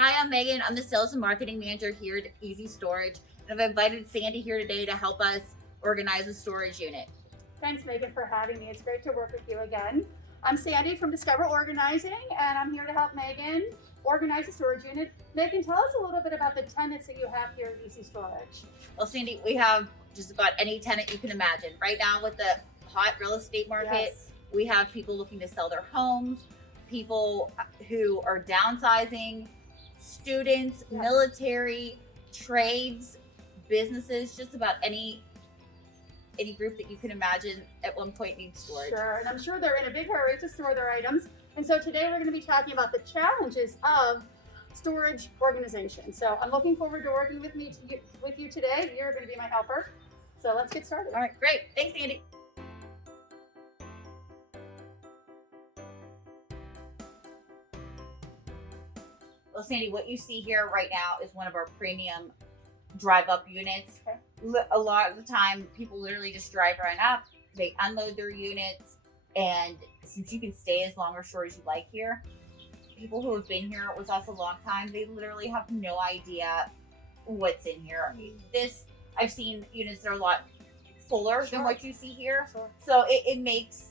Hi, I'm Megan. I'm the sales and marketing manager here at Easy Storage, and I've invited Sandy here today to help us organize the storage unit. Thanks, Megan, for having me. It's great to work with you again. I'm Sandy from Discover Organizing, and I'm here to help Megan organize the storage unit. Megan, tell us a little bit about the tenants that you have here at Easy Storage. Well, Sandy, we have just about any tenant you can imagine. Right now, with the hot real estate market, Yes. we have people looking to sell their homes, people who are downsizing, students, Yes. military, trades, businesses, just about any group that you can imagine at one point needs storage. Sure, and I'm sure they're in a big hurry to store their items. And so today we're going to be talking about the challenges of storage organization. So I'm looking forward to working with you today. You're going to be my helper. So let's get started. All right, great. Thanks, Sandy. Well, Sandy, what you see here right now is one of our premium drive-up units. Okay. A lot of the time, people literally just drive right up, they unload their units, and since you can stay as long or short as you like here, people who have been here with us a long time, they literally have no idea what's in here. I've seen units that are a lot fuller than what you see here. Sure. So it makes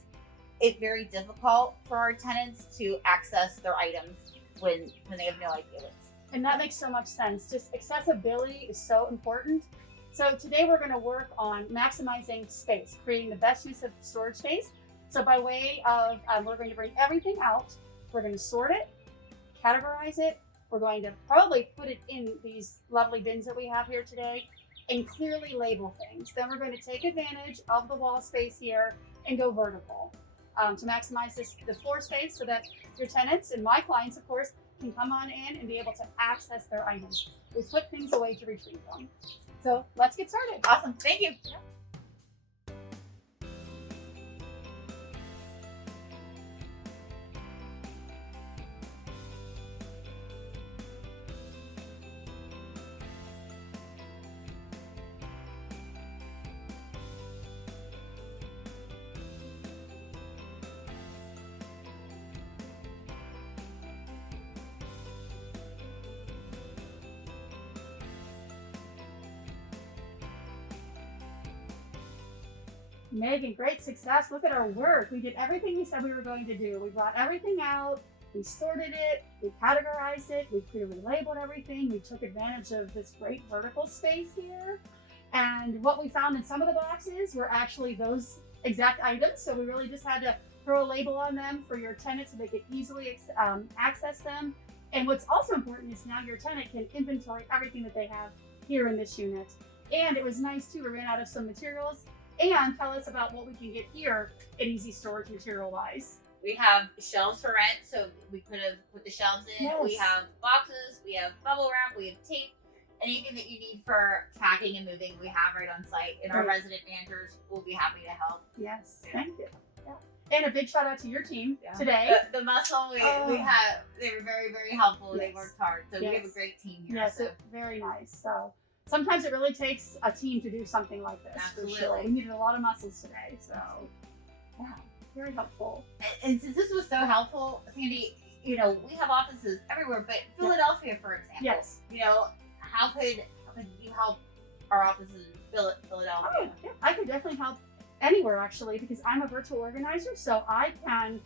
it very difficult for our tenants to access their items when they have no idea what's. And that makes so much sense. Just accessibility is so important. So today we're going to work on maximizing space, creating the best use of storage space. So by way of, we're going to bring everything out. We're going to sort it, categorize it. We're going to probably put it in these lovely bins that we have here today and clearly label things. Then we're going to take advantage of the wall space here and go vertical to maximize the floor space so that your tenants and my clients, of course, can come on in and be able to access their items. We put things away to retrieve them. So let's get started. Awesome. Thank you. Megan, great success. Look at our work. We did everything we said we were going to do. We brought everything out. We sorted it. We categorized it. We clearly labeled everything. We took advantage of this great vertical space here. And what we found in some of the boxes were actually those exact items. So we really just had to throw a label on them for your tenant so they could easily access them. And what's also important is now your tenant can inventory everything that they have here in this unit. And it was nice too, we ran out of some materials. And tell us about what we can get here at Easy Storage material-wise. We have shelves for rent, so we could have put the shelves in. Yes. We have boxes, we have bubble wrap, we have tape. Anything that you need for packing and moving, we have right on site. And our Right. resident managers will be happy to help. Yes, thank you. Yeah. And a big shout out to your team Yeah. today. The muscle we Oh. have, they were very, very helpful. They Yes. worked hard. So we have a Yes. great team here. Yes, So. very nice. So sometimes it really takes a team to do something like this. For sure. Absolutely. We needed a lot of muscles today. So yeah, very helpful. And since this was so helpful, Sandy, we have offices everywhere, but Philadelphia, for example. Yes. How could you help our offices in Philadelphia? Oh, yeah. I could definitely help anywhere actually because I'm a virtual organizer, so I can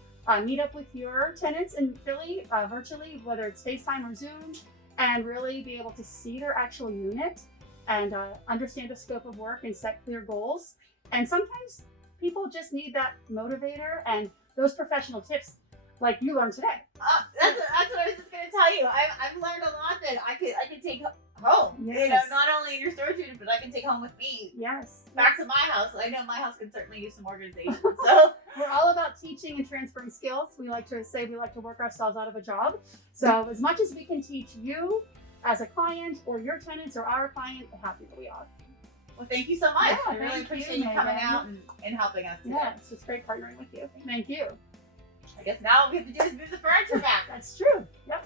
meet up with your tenants in Philly virtually, whether it's FaceTime or Zoom, and really be able to see their actual unit and understand the scope of work and set clear goals. And sometimes people just need that motivator and those professional tips like you learned today. That's what I was just going to tell you. I've learned a lot that I could take home. Yes. Not only in your storage unit, but I can take home with me Yes. back to my house. I know my house can certainly use some organization. So We're all about teaching and transferring skills. We like to say we like to work ourselves out of a job. So as much as we can teach you as a client or your tenants or our client, the happier we are. well, thank you so much. Yeah, I really thank appreciate you, you coming Megan. out and helping us today. Yeah, it's just great partnering with you. Thank you. I guess now all we have to do is move the furniture back. That's true. Yep.